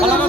দাদা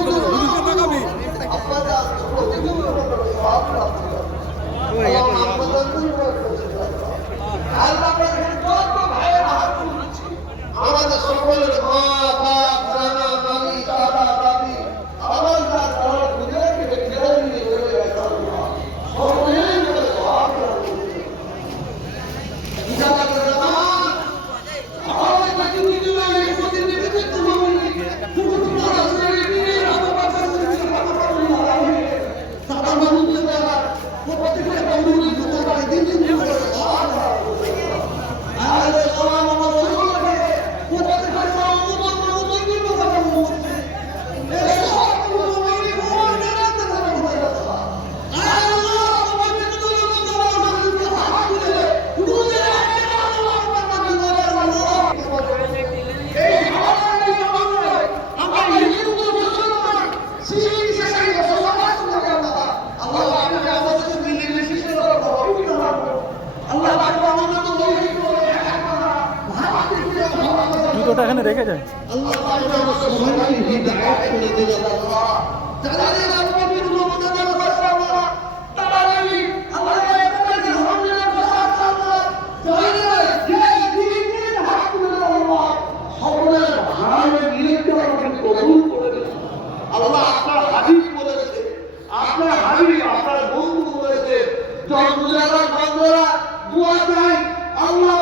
আমাকে কবুল করে দিন আল্লাহ আপনার হাবিব বলেছে আপনার হাবিব আপনার বন্ধু বলেছে জন্মজারা বন্ধুরা দোয়া চাই আল্লাহ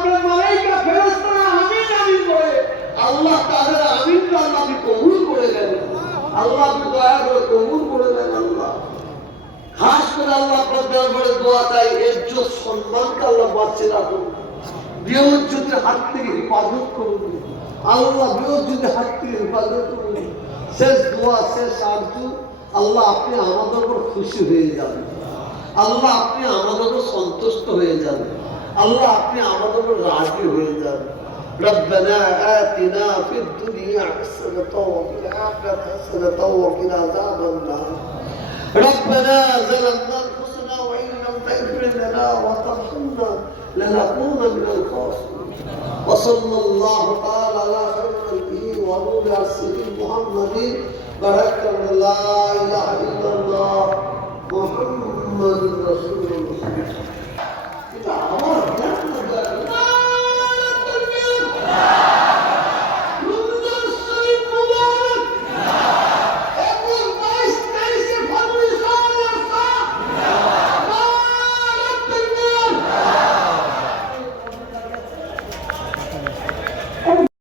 আল্লাহ তাদের আমিনটা আল্লাহকে কবুল করে দেন। আল্লাহ আপনি দয়া করে কবুল করে দেন আল্লাহ। খাস করে আল্লাহ আপনার দরবারে দোয়া চাই ইজ্জত সম্মানকে আল্লাহ বাঁচিয়ে রাখুন। বিয়োজ্যতের হাত থেকে হেফাজত করুন। আল্লাহ বিয়োজ্যতের হাত থেকে হেফাজত করুন। শেষ দোয়া, শেষ আরজু আল্লাহ আপনি আমাদের উপর খুশি হয়ে যাবেন আল্লাহ আপনি আমাদের উপর সন্তুষ্ট হয়ে যাবেন আল্লাহ আপনি আমাদের উপর রাজি হয়ে যাবেন ربنا آتنا في الدنيا حسنة وفي الآخرة حسنة وقنا عذاب النار. ربنا ظلمنا أنفسنا وإن لم تغفر لنا وترحمنا لنكون من الخاسرين. وصلى الله تعالى على خير خلقه ونور سيدنا محمد بركة لا إله إلا الله محمد رسول الله.